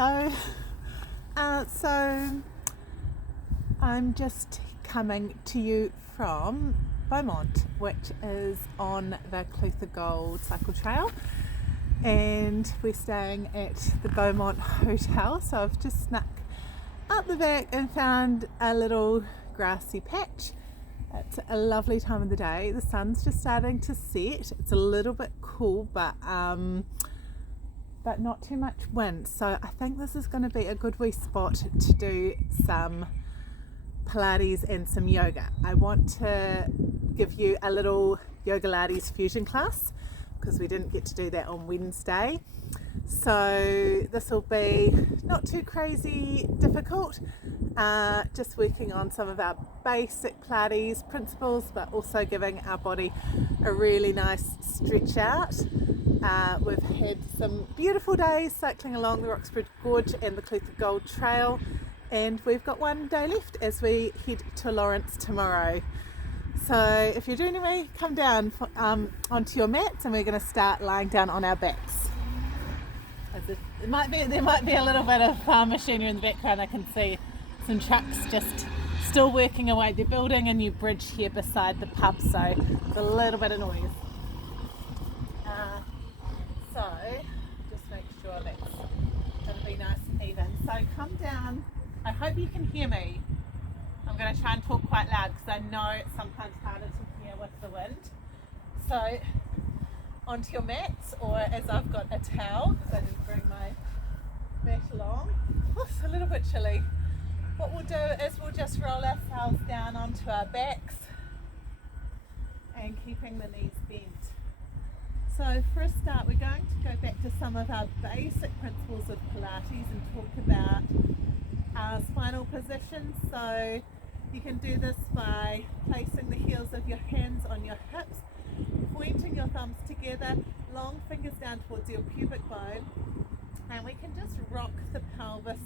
Hello. So I'm just coming to you from Beaumont, which is on the Otago cycle trail, and we're staying at the Beaumont Hotel. So I've just snuck up the back and found a little grassy patch. It's a lovely time of the day. The sun's just starting to set. It's a little bit cool, but not too much wind, so I think this is going to be a good wee spot to do some Pilates and some yoga. I want to give you a little Yoga Pilates fusion class because we didn't get to do that on Wednesday, so this will be not too crazy difficult, just working on some of our basic Pilates principles, but also giving our body a really nice stretch out. We've had some beautiful days cycling along the Roxbridge Gorge and the Cooldown Trail, and we've got one day left as we head to Lawrence tomorrow. So if you're joining me, come down onto your mats, and we're going to start lying down on our backs. There might be a little bit of farm machinery in the background. I can see some trucks just still working away. They're building a new bridge here beside the pub, so there's a little bit of noise. So just make sure that's going to be nice and even. So come down. I hope you can hear me. I'm going to try and talk quite loud because I know it's sometimes harder to hear with the wind. So onto your mats, or as I've got a towel because I didn't bring my mat along. Oh, it's a little bit chilly. What we'll do is we'll just roll ourselves down onto our backs and keeping the knees bent. So for a start, we're going to go back to some of our basic principles of Pilates and talk about our spinal positions. So you can do this by placing the heels of your hands on your hips, pointing your thumbs together, long fingers down towards your pubic bone, and we can just rock the pelvis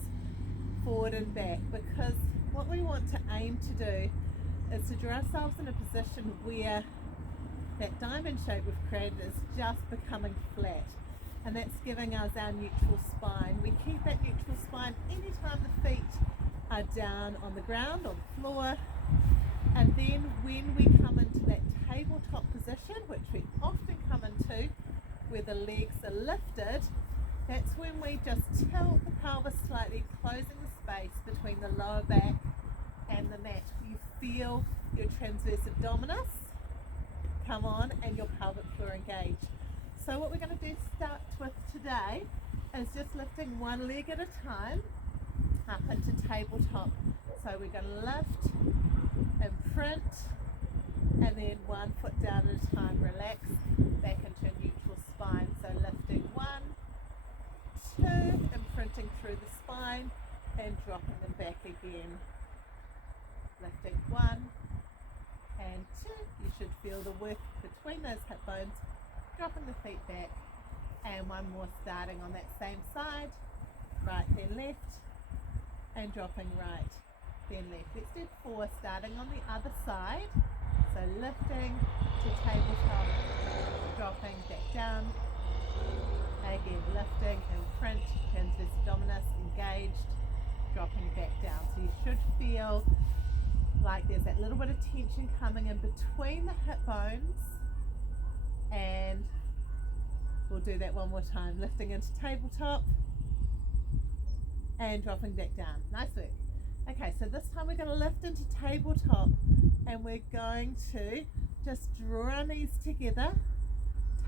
forward and back, because what we want to aim to do is to draw ourselves in a position where that diamond shape we've created is just becoming flat, and that's giving us our neutral spine. We keep that neutral spine anytime the feet are down on the ground or the floor, and then when we come into that tabletop position, which we often come into where the legs are lifted, that's when we just tilt the pelvis slightly, closing the space between the lower back and the mat. You feel your transverse abdominis come on and your pelvic floor engage. So what we're going to do start with today is just lifting one leg at a time up into tabletop. So we're going to lift, imprint, and then one foot down at a time, relax back into a neutral spine. So lifting 1, 2, imprinting through the spine and dropping them back again. Lifting 1 and 2, you should feel the work between those hip bones, dropping the feet back, and one more starting on that same side, right then left, and dropping right then left. Let's do 4 starting on the other side. So lifting to tabletop, dropping back down, again lifting, imprint, transverse abdominis engaged, dropping back down. So you should feel like there's that little bit of tension coming in between the hip bones, and we'll do that one more time, lifting into tabletop and dropping back down. Nice work. Okay, so this time we're going to lift into tabletop, and we're going to just draw our knees together,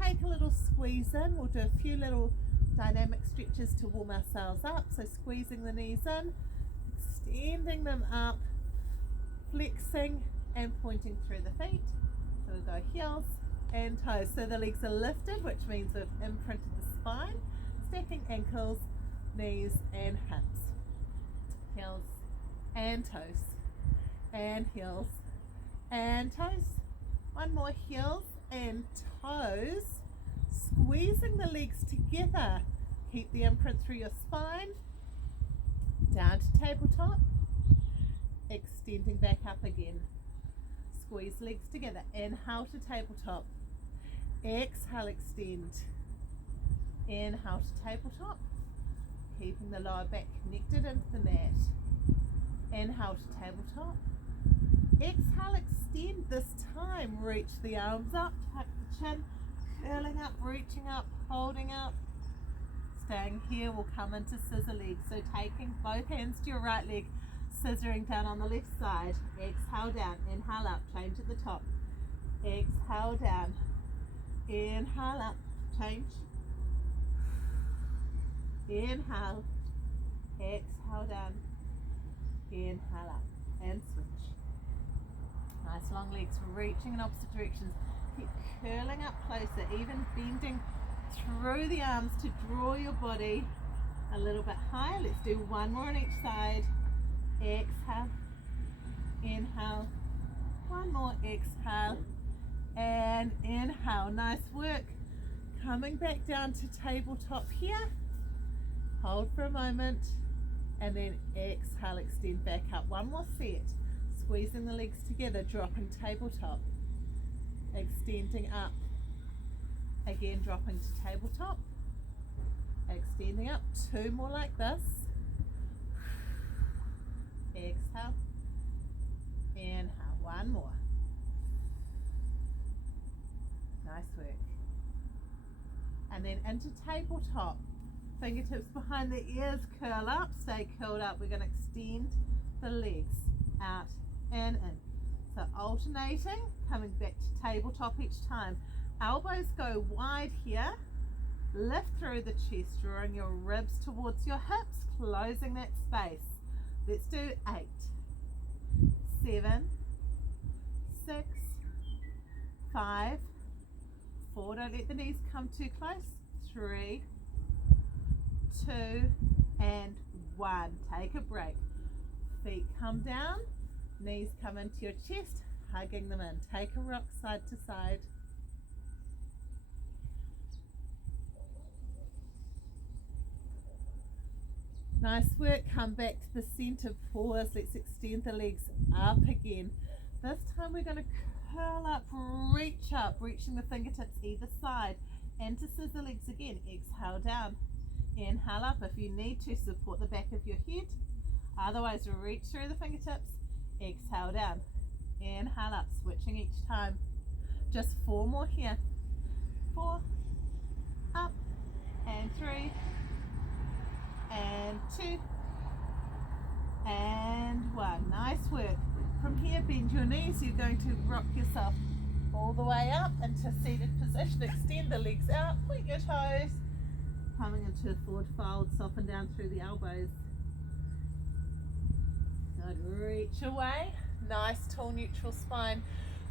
take a little squeeze in. We'll do a few little dynamic stretches to warm ourselves up, so squeezing the knees in, extending them up, flexing and pointing through the feet. So we'll go heels and toes. So the legs are lifted, which means we've imprinted the spine, stacking ankles, knees and hips. Heels and toes, and heels and toes. One more, heels and toes, squeezing the legs together. Keep the imprint through your spine, down to tabletop, extending back up again. Squeeze legs together. Inhale to tabletop. Exhale, extend. Inhale to tabletop. keeping the lower back connected into the mat. Inhale to tabletop. Exhale, extend. This time, reach the arms up, tuck the chin, curling up, reaching up, holding up. Staying here, we'll come into scissor legs. So taking both hands to your right leg, scissoring down on the left side. Exhale down, inhale up, change at the top. Exhale down, inhale up, change. Inhale, exhale down, inhale up, and switch. Nice long legs, reaching in opposite directions. Keep curling up closer, even bending through the arms to draw your body a little bit higher. Let's do one more on each side. Exhale, inhale, one more, exhale, and inhale. Nice work. Coming back down to tabletop here. Hold for a moment, and then exhale, extend back up. One more set. Squeezing the legs together, dropping tabletop, extending up. Again, dropping to tabletop, extending up. Two more like this. Exhale, inhale, one more. Nice work. And then into tabletop. Fingertips behind the ears, curl up, stay curled up. We're going to extend the legs out and in. So alternating, coming back to tabletop each time. Elbows go wide here, lift through the chest, drawing your ribs towards your hips, closing that space. Let's do 8, 7, 6, 5, 4, don't let the knees come too close, 3, 2, and 1. Take a break. Feet come down, knees come into your chest, hugging them in. Take a rock side to side. Nice work. Come back to the center, pause. Let's extend the legs up again. This time we're going to curl up, reaching the fingertips either side. Into scissor legs again. Exhale down. Inhale up. If you need to, support the back of your head. Otherwise, reach through the fingertips. Exhale down. Inhale up. Switching each time. Just 4 more here. 4, up, and 3, and 2, and 1. Nice work. From here, bend your knees. You're going to rock yourself all the way up into seated position. Extend the legs out, point your toes. Coming into a forward fold, soften down through the elbows. Good, reach away. Nice tall neutral spine.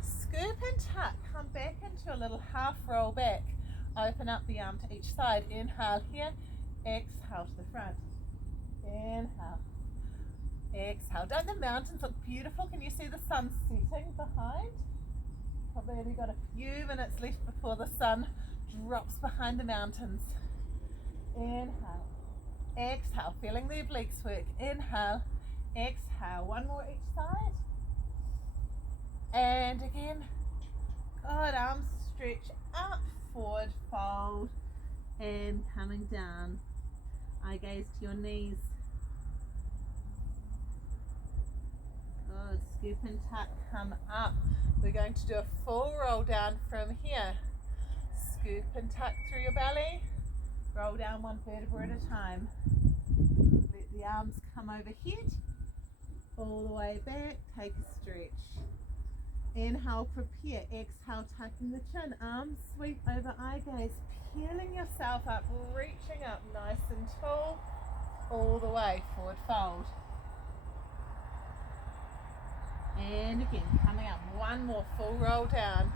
Scoop and tuck. Come back into a little half roll back. Open up the arm to each side. Inhale here. Exhale to the front. Inhale. Exhale. Don't the mountains look beautiful? Can you see the sun setting behind? Probably only got a few minutes left before the sun drops behind the mountains. Inhale. Exhale. Feeling the obliques work. Inhale. Exhale. One more each side. And again. Good. Arms stretch up. Forward fold. And coming down. Eye gaze to your knees. Good. Scoop and tuck. Come up. We're going to do a full roll down from here. Scoop and tuck through your belly. Roll down one vertebra at a time. Let the arms come overhead. All the way back. Take a stretch. Inhale, prepare. Exhale, tucking the chin. Arms sweep over eye gaze. Peeling yourself up, reaching up nice and tall. All the way. Forward fold. And again, coming up. One more full roll down.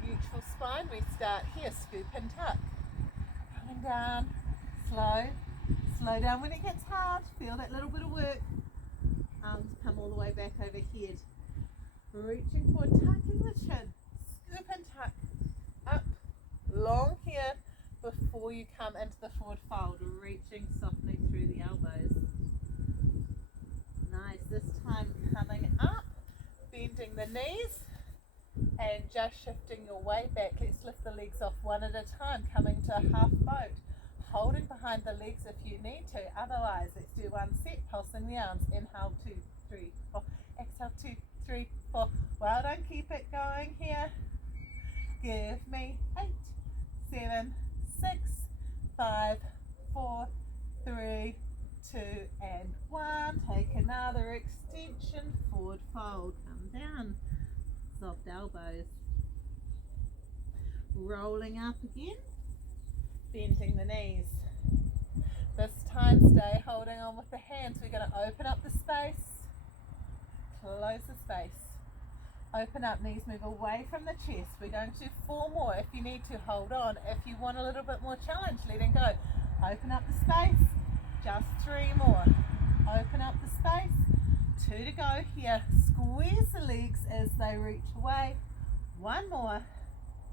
Neutral spine. We start here. Scoop and tuck. Coming down. Slow. Slow down when it gets hard. Feel that little bit of work. Arms come all the way back overhead. Reaching forward, tucking the chin. Scoop and tuck. Up. Long here before you come into the forward fold. Reaching, softening through the elbows. Nice. This time coming up. Bending the knees and just shifting your weight back. Let's lift the legs off one at a time, coming to a half boat. holding behind the legs if you need to. Otherwise, let's do one set, pulsing the arms. Inhale, 2, 3, 4. Exhale, 2, 3, 4. Well done, keep it going here. Give me 8, 7, 6, 5, 4, 3, 2, and 1. Take another extension, forward fold, come down, soft elbows. Rolling up again, bending the knees. This time stay holding on with the hands. We're going to open up the space, close the space. Open up, knees move away from the chest. We're going to do 4 more. If you need to, hold on. If you want a little bit more challenge, letting go. Open up the space, just 3 more. Open up the space, 2 to go here. Squeeze the legs as they reach away. 1 more.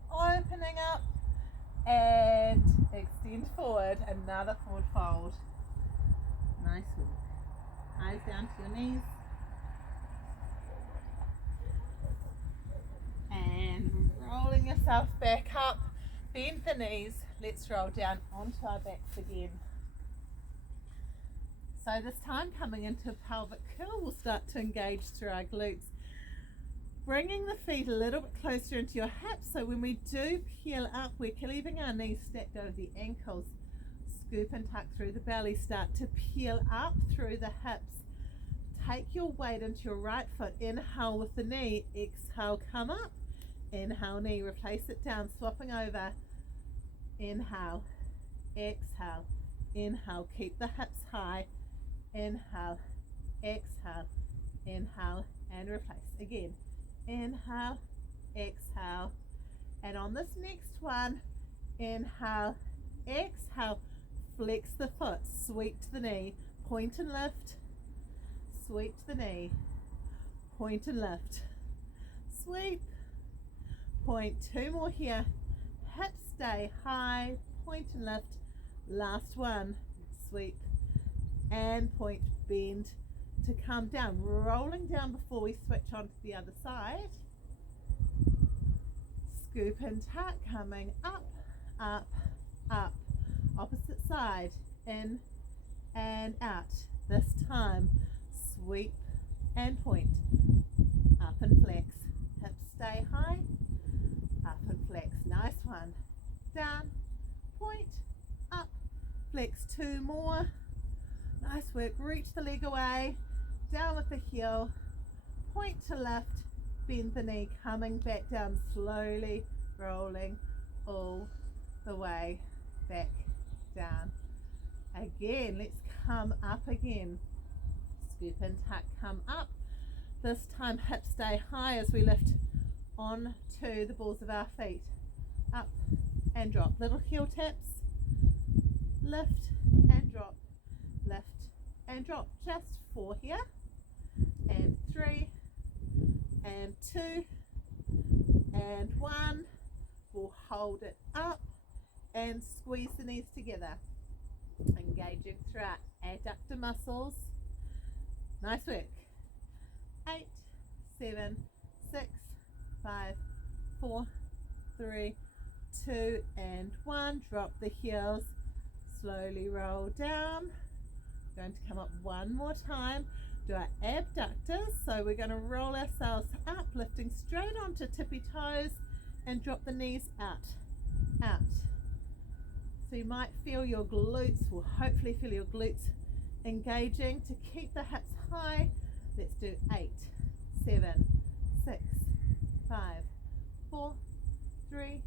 Opening up and extend forward. Another forward fold. Nice work. Eyes down to your knees. And rolling yourself back up. Bend the knees. Let's roll down onto our backs again. So this time coming into pelvic curl, we'll start to engage through our glutes. Bringing the feet a little bit closer into your hips, so when we do peel up, we're leaving our knees stacked over the ankles. Scoop and tuck through the belly, start to peel up through the hips. Take your weight into your right foot, inhale with the knee, exhale, come up. Inhale, knee, replace it down, swapping over. Inhale, exhale, inhale, keep the hips high. Inhale, exhale, inhale, and replace. Again. Inhale, exhale, and on this next one, inhale, exhale, flex the foot, sweep to the knee, point and lift, sweep to the knee, point and lift, sweep, point. 2 more here, hips stay high, point and lift, last one, sweep and point, bend to come down, rolling down before we switch on to the other side. Scoop and tuck, coming up, up, up. Opposite side, in and out. This time, sweep and point. Up and flex. Hips stay high, up and flex. Nice one. Down, point, up, flex. 2 more. Nice work. Reach the leg away. Down with the heel, point to lift, bend the knee, coming back down slowly, rolling all the way back down. Again, let's come up again. Scoop and tuck, come up. This time hips stay high as we lift onto the balls of our feet. Up and drop. Little heel taps. Lift and drop. Lift and drop. Just 4 here. And 3 and 2 and 1. We'll hold it up and squeeze the knees together, engaging through our adductor muscles. Nice work. 8, 7, 6, 5, 4, 3, 2 and 1. Drop the heels, slowly roll down. Going to come up 1 more time. Do our abductors, so we're going to roll ourselves up, lifting straight onto tippy toes and drop the knees out, out. So you might feel your glutes, or hopefully feel your glutes engaging. To keep the hips high, let's do 8, 7, 6, 5, 4, 3,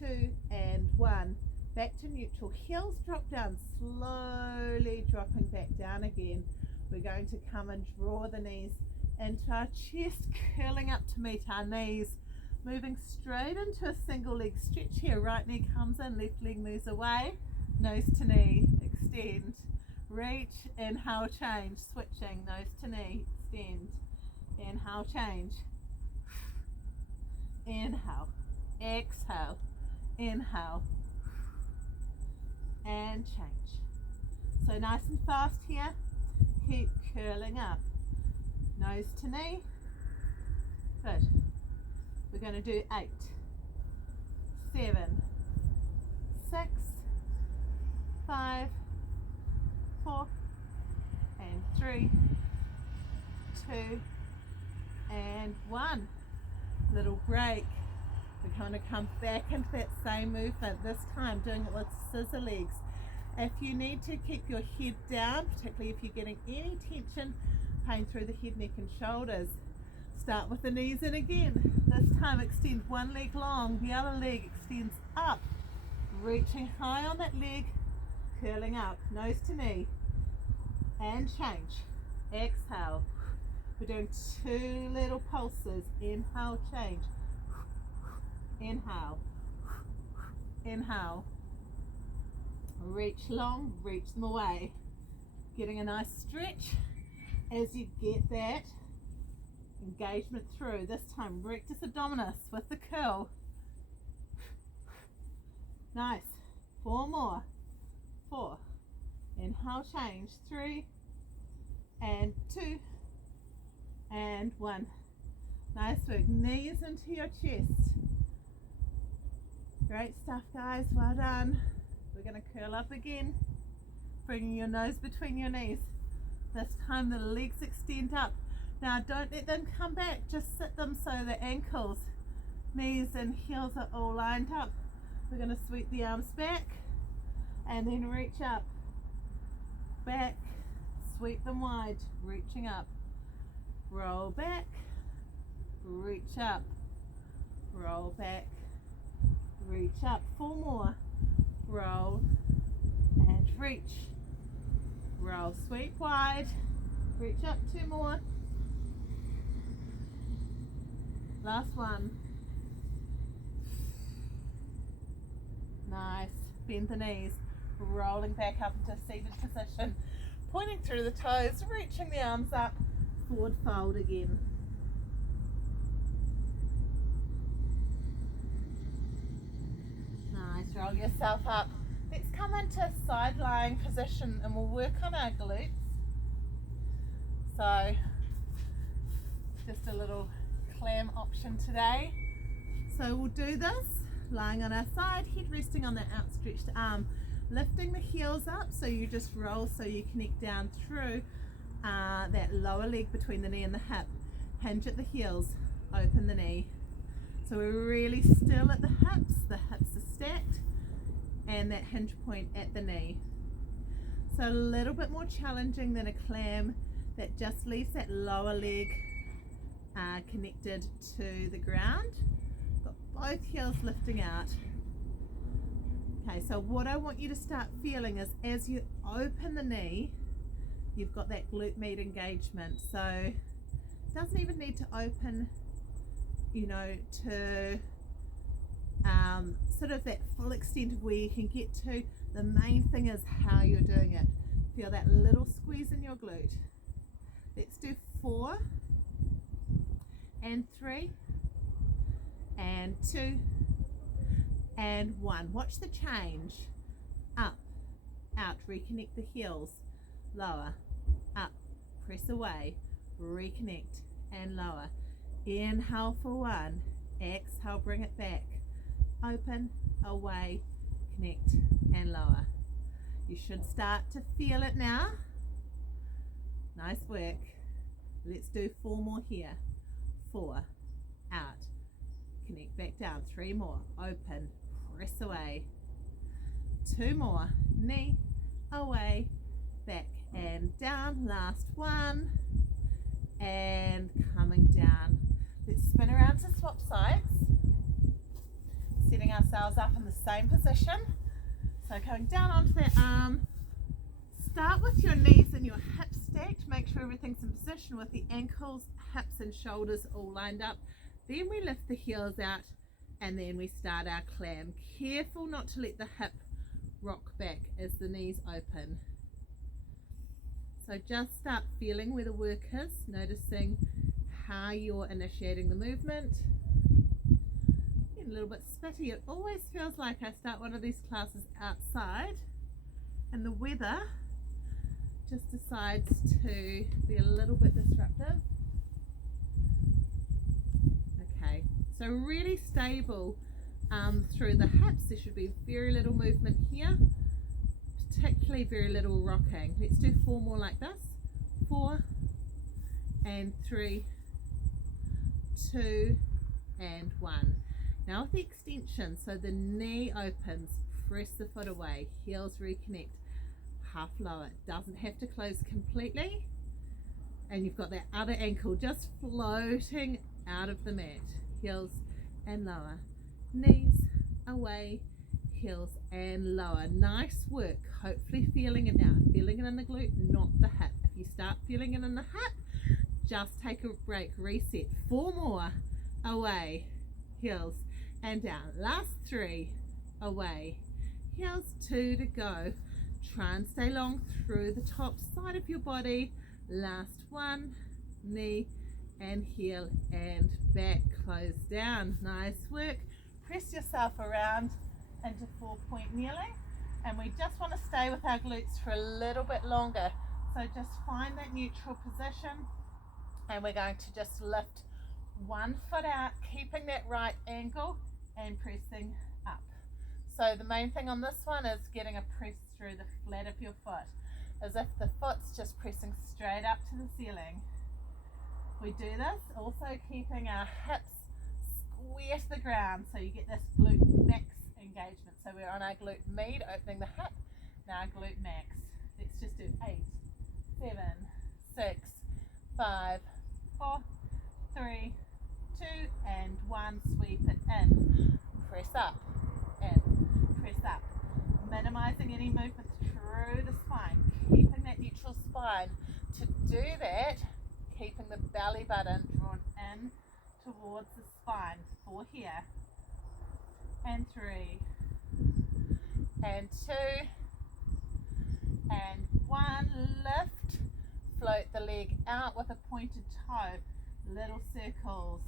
2 and 1. Back to neutral. Heels drop down, slowly dropping back down again. We're going to come and draw the knees into our chest, curling up to meet our knees, moving straight into a single leg stretch here. Right knee comes in, left leg moves away, nose to knee, extend, reach, inhale, change, switching, nose to knee, extend, inhale, change, inhale, exhale, inhale, and change. So nice and fast here. Keep curling up, nose to knee. Good. We're going to do 8, 7, 6, 5, 4, and 3, 2, and 1. Little break. We're going to come back into that same movement, this time doing it with scissor legs. If you need to keep your head down, particularly if you're getting any tension, pain through the head, neck and shoulders, start with the knees in again. This time extend one leg long, the other leg extends up, reaching high on that leg, curling up, nose to knee, and change. Exhale. We're doing 2 little pulses. Inhale, change. Inhale. Inhale. Reach long, reach them away. Getting a nice stretch as you get that engagement through. This time, rectus abdominis with the curl. Nice. 4 more. 4. Inhale, change. 3 and 2 and 1. Nice work. Knees into your chest. Great stuff, guys. Well done. We're going to curl up again, bringing your nose between your knees. This time the legs extend up. Now don't let them come back, just sit them so the ankles, knees and heels are all lined up. We're going to sweep the arms back and then reach up, back, sweep them wide, reaching up, roll back, reach up, roll back, reach up. 4 more. Roll and reach. Roll, sweep wide, reach up. 2 more. Last one. Nice. Bend the knees, rolling back up into seated position, pointing through the toes, reaching the arms up, forward fold again. Nice, roll yourself up. Let's come into sideline position and we'll work on our glutes. So, just a little clam option today. So we'll do this lying on our side, head resting on that outstretched arm, lifting the heels up so you just roll so you connect down through that lower leg between the knee and the hip. Hinge at the heels, open the knee. So we're really still at the hips are stacked, and that hinge point at the knee. So a little bit more challenging than a clam that just leaves that lower leg connected to the ground. Got both heels lifting out. Okay, so what I want you to start feeling is as you open the knee, you've got that glute med engagement. So it doesn't even need to open, you know, to sort of that full extent of where you can get to. The main thing is how you're doing it. Feel that little squeeze in your glute. Let's do 4 and 3 and 2 and 1. Watch the change. Up, out, reconnect the heels, lower, up, press away, reconnect and lower. Inhale for 1, exhale, bring it back, open, away, connect and lower. You should start to feel it now. Nice work. Let's do 4 more here. 4, out, connect back down. 3 more, open, press away. 2 more, knee, away, back and down. Last one, and coming down. Let's spin around to swap sides, setting ourselves up in the same position. So coming down onto that arm, start with your knees and your hips stacked. Make sure everything's in position with the ankles, hips and shoulders all lined up. Then we lift the heels out and then we start our clam. Careful not to let the hip rock back as the knees open. So just start feeling where the work is, noticing how you're initiating the movement. Getting a little bit spitty. It always feels like I start one of these classes outside and the weather just decides to be a little bit disruptive. Okay, so really stable through the hips. There should be very little movement here. particularly very little rocking. Let's do 4 more like this. 4 and 3, 2 and 1. Now with the extension, so the knee opens, press the foot away, heels reconnect, half lower. It doesn't have to close completely. And you've got that other ankle just floating out of the mat. Heels and lower. Knees away, heels and lower. Nice work. Hopefully feeling it now. Feeling it in the glute, not the hip. If you start feeling it in the hip, just take a break, reset. 4 more. Away, heels and down. Last 3. Away, heels. 2 to go. Try and stay long through the top side of your body. Last 1. Knee and heel and back. Close down. Nice work. Press yourself around into 4-point kneeling, and we just want to stay with our glutes for a little bit longer. So just find that neutral position, and we're going to just lift one foot out, keeping that right angle and pressing up. So the main thing on this one is getting a press through the flat of your foot, as if the foot's just pressing straight up to the ceiling. We do this also keeping our hips square to the ground, so you get this glute max engagement. So we're on our glute med, opening the hip, now glute max. Let's just do 8, 7, 6, 5, 4, 3, 2 and 1. Sweep it in, press up, in, press up, minimizing any movement through the spine, keeping that neutral spine. To do that, keeping the belly button drawn in towards the spine. 4 here, and 3, and 2, and 1. Lift, float the leg out with a pointed toe, little circles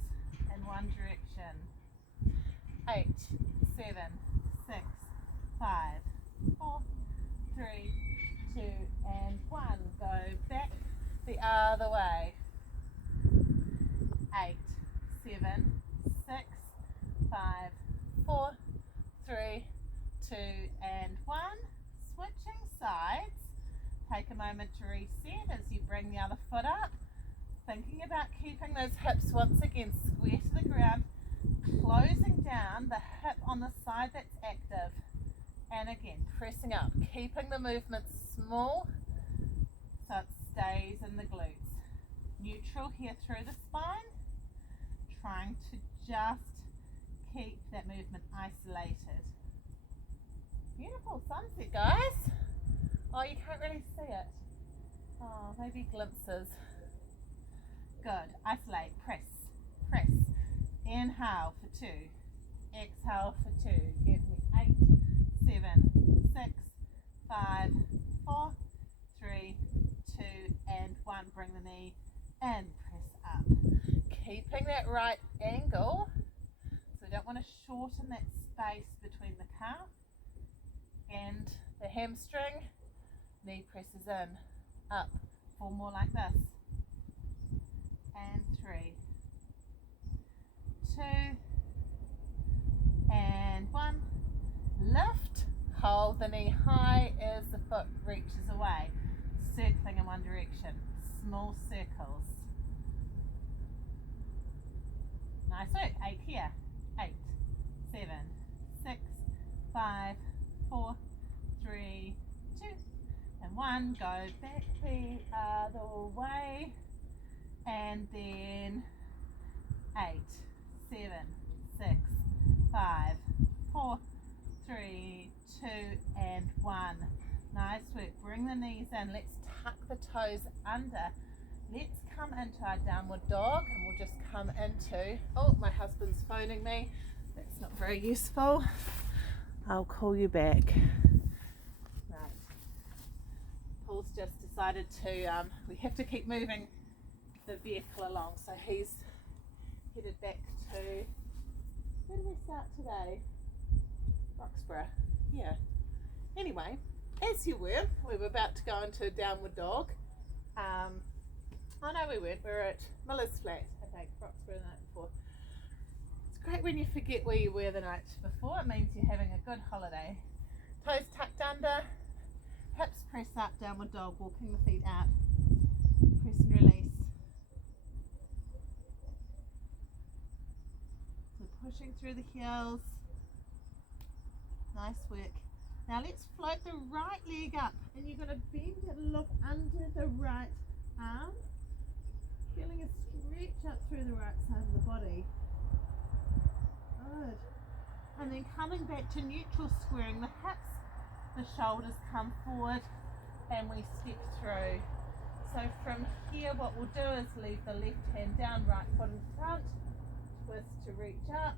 in one direction. 8, 7, 6, 5, 4, 3, 2 and 1. Go back the other way. 8, 7, 6, 5, 4, 3, 2 and 1. Switching sides. Take a moment to reset as you bring the other foot up. Thinking about keeping those hips once again square to the ground, closing down the hip on the side that's active, and again pressing up, keeping the movement small so it stays in the glutes. Neutral here through the spine, trying to just keep that movement isolated. Beautiful sunset, guys. Oh, you can't really see it. Oh, maybe glimpses. Good. Isolate. Press. Press. Inhale for 2. Exhale for 2. Give me 8, 7, 6, 5, 4, 3, 2 and 1. Bring the knee in. Press up. Keeping that right angle. So we don't want to shorten that space between the calf and the hamstring. Knee presses in. Up. 4 more like this. And 3, 2 and 1. Lift, hold the knee high as the foot reaches away, circling in one direction, small circles. Nice work. 8 here. 8, 7, 6, 5, 4, 3, 2 and 1. Go back the other way. And then 8, 7, 6, 5, 4, 3, 2 and 1. Nice work. Bring the knees in. Let's tuck the toes under. Let's come into our downward dog, and we'll just come into, oh, my husband's phoning me. That's not very useful. I'll call you back. Right. Paul's just decided to, we have to keep moving the vehicle along, so he's headed back to, where did we start today? Roxburgh. Yeah. Anyway, as you were, we were about to go into a downward dog. Oh no, we weren't. We were at Miller's Flat, I think, Roxburgh the night before. It's great when you forget where you were the night before. It means you're having a good holiday. Toes tucked under, Hips press up, downward dog, walking the feet out. Press and release. So pushing through the heels. Nice work. Now let's float the right leg up, and you're going to bend and look under the right arm. Feeling a stretch up through the right side of the body. Good. And then coming back to neutral, squaring the hips, the shoulders come forward, and we step through. So from here what we'll do is leave the left hand down, right foot in front, twist to reach up,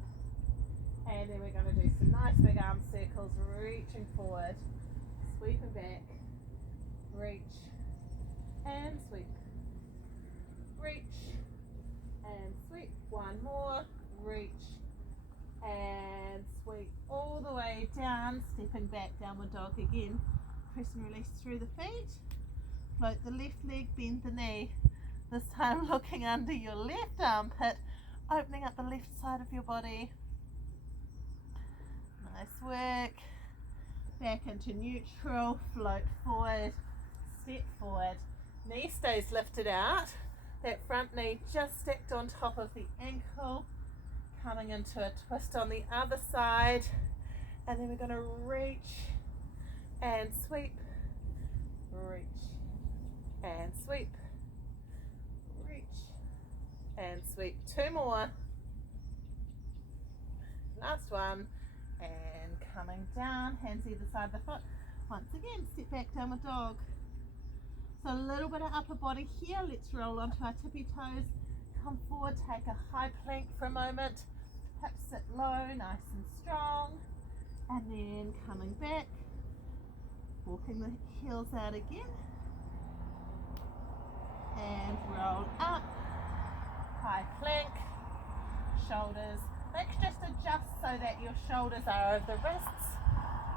and then we're going to do some nice big arm circles, reaching forward, sweeping back, reach, and sweep, reach, and sweep. One more, reach, and sweep all the way down, stepping back, downward dog again. Press and release through the feet. Float the left leg, bend the knee. This time looking under your left armpit, opening up the left side of your body. Nice work. Back into neutral, float forward, step forward. Knee stays lifted out. That front knee just stacked on top of the ankle. Coming into a twist on the other side, and then we're going to reach and sweep, reach and sweep, reach and sweep. Two more. Last one, and coming down, hands either side of the foot. Once again, step back, downward dog. So a little bit of upper body here. Let's roll onto our tippy toes. Come forward, take a high plank for a moment. Hips sit low, nice and strong. And then coming back, walking the heels out again. And roll up. High plank. Shoulders. Let's just adjust so that your shoulders are over the wrists.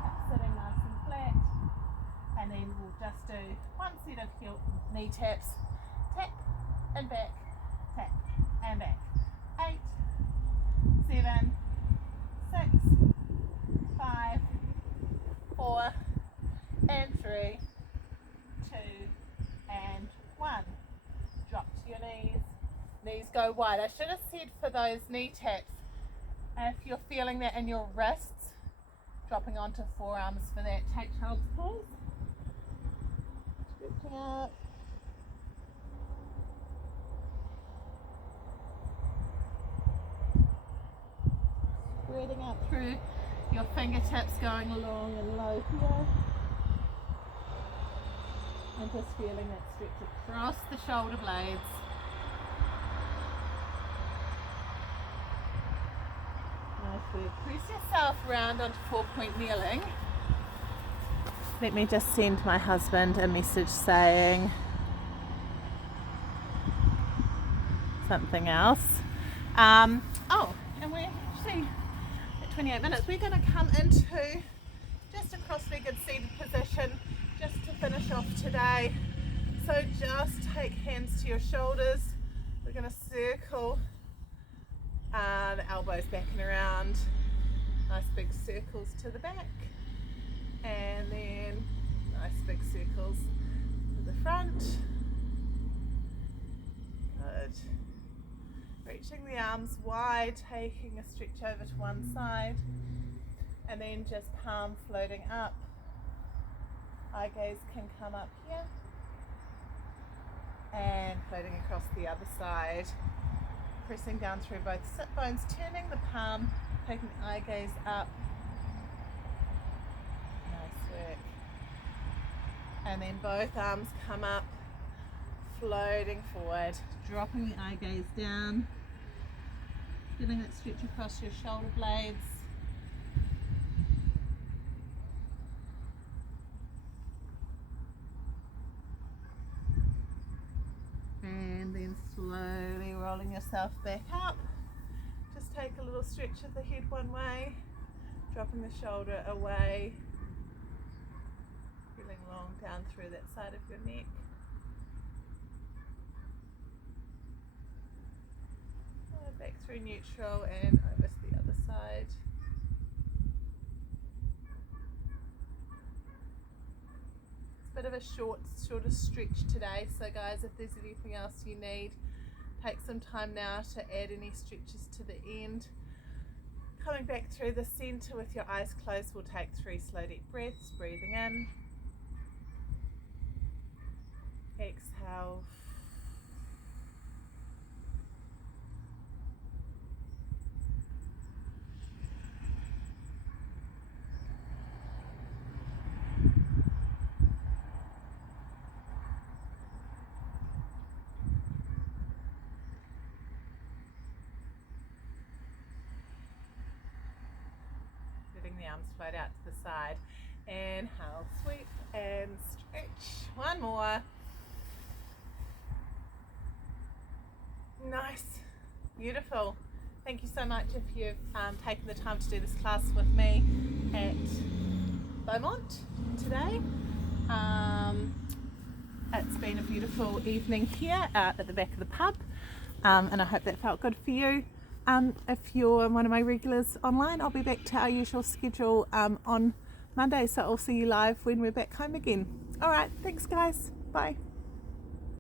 Hips sitting nice and flat. And then we'll just do one set of knee taps. Tap and back. Tap and back. 8, 7, 6, 5, 4, and 3, 2, and 1. Drop to your knees. Knees go wide. I should have said for those knee taps, if you're feeling that in your wrists, dropping onto forearms for that, take child's pose. Stretching up. Spreading out through your fingertips, going along and low here. And just feeling that stretch across the shoulder blades. Nice work. Press yourself round onto 4-point kneeling. Let me just send my husband a message saying something else. And we're actually 28 minutes. We're going to come into just a cross-legged seated position just to finish off today. So just take hands to your shoulders. We're going to circle the elbows back and around. Nice big circles to the back. And then nice big circles to the front. Good. Reaching the arms wide, taking a stretch over to one side, and then just palm floating up. Eye gaze can come up here and floating across the other side. Pressing down through both sit bones, turning the palm, taking the eye gaze up. Nice work. And then both arms come up, floating forward, dropping the eye gaze down. Feeling that stretch across your shoulder blades. And then slowly rolling yourself back up. Just take a little stretch of the head one way, dropping the shoulder away. Feeling long down through that side of your neck. Back through neutral and over to the other side. of a shorter stretch today. So guys, if there's anything else you need, take some time now to add any stretches to the end. Coming back through the center with your eyes closed, we'll take 3 slow deep breaths, breathing in, exhale, letting the arms float out to the side. Inhale, sweep and stretch. One more. Nice, beautiful. Thank you so much if you've taken the time to do this class with me at Beaumont today. It's been a beautiful evening here out at the back of the pub, and I hope that felt good for you. If you're one of my regulars online, I'll be back to our usual schedule on Monday, so I'll see you live when we're back home again. Alright, thanks guys, bye.